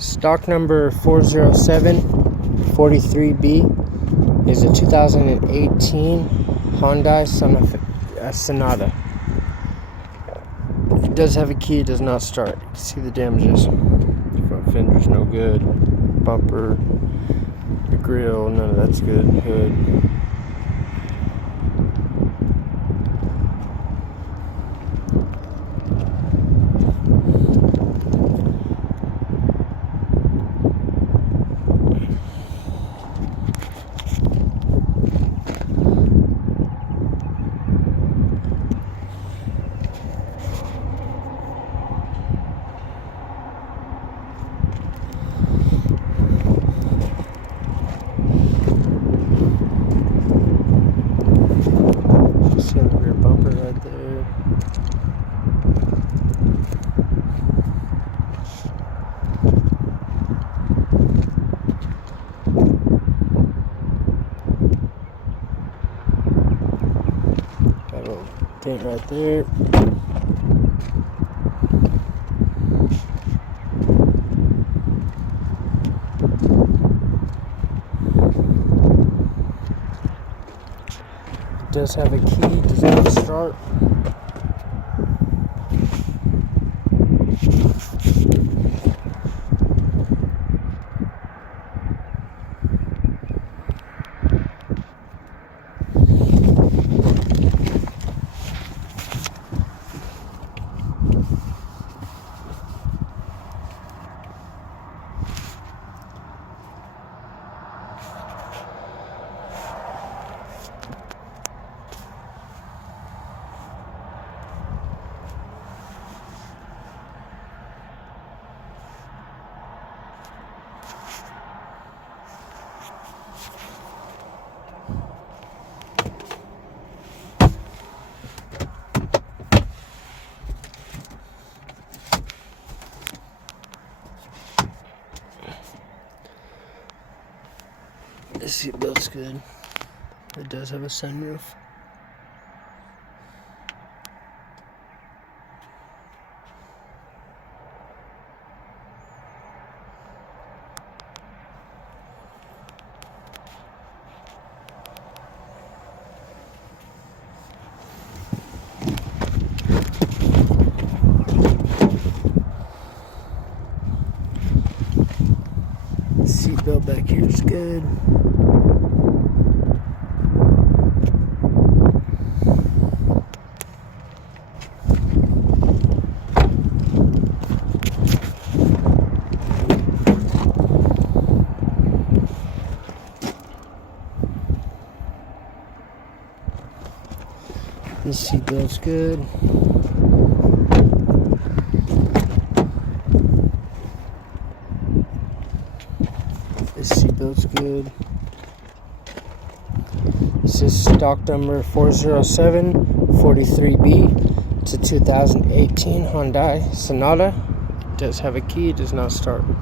Stock number 40743B is a 2018 Hyundai Sonata. It does have a key, it does not start. You can see the damages. Front fender's no good. Bumper, the grill, none of that's good. Hood. See the rear bumper right there. Got a little dent right there. It does have a key, does not start. The seatbelt's good. It does have a sunroof. The seatbelt back here is good. This seatbelt's good. This seatbelt's good. This is stock number 40743B. It's a 2018 Hyundai Sonata. It does have a key, it does not start.